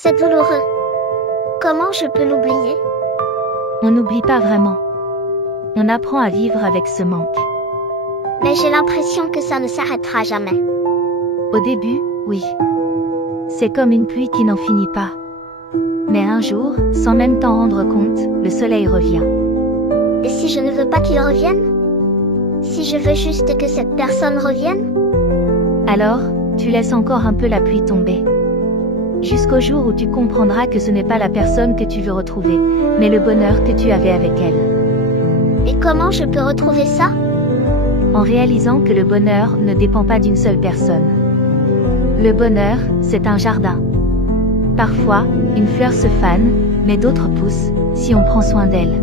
C'est douloureux. Comment je peux l'oublier? On n'oublie pas vraiment. On apprend à vivre avec ce manque. Mais j'ai l'impression que ça ne s'arrêtera jamais. Au début, oui. C'est comme une pluie qui n'en finit pas. Mais un jour, sans même t'en rendre compte, le soleil revient. Et si je ne veux pas qu'il revienne? Si je veux juste que cette personne revienne? Alors, tu laisses encore un peu la pluie tomber. Jusqu'au jour où tu comprendras que ce n'est pas la personne que tu veux retrouver, mais le bonheur que tu avais avec elle. Et comment je peux retrouver ça? En réalisant que le bonheur ne dépend pas d'une seule personne. Le bonheur, c'est un jardin. Parfois, une fleur se fane, mais d'autres poussent, si on prend soin d'elle.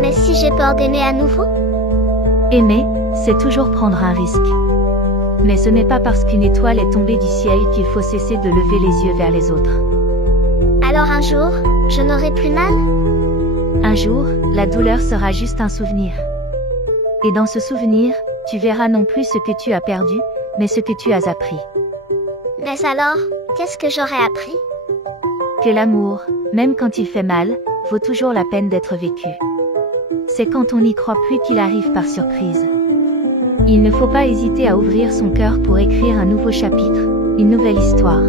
Mais si j'ai peur d'aimer à nouveau? Aimer, c'est toujours prendre un risque. Mais ce n'est pas parce qu'une étoile est tombée du ciel qu'il faut cesser de lever les yeux vers les autres. Alors un jour, je n'aurai plus mal? Un jour, la douleur sera juste un souvenir. Et dans ce souvenir, tu verras non plus ce que tu as perdu, mais ce que tu as appris. Mais alors, qu'est-ce que j'aurais appris? Que l'amour, même quand il fait mal, vaut toujours la peine d'être vécu. C'est quand on n'y croit plus qu'il arrive par surprise. Il ne faut pas hésiter à ouvrir son cœur pour écrire un nouveau chapitre, une nouvelle histoire.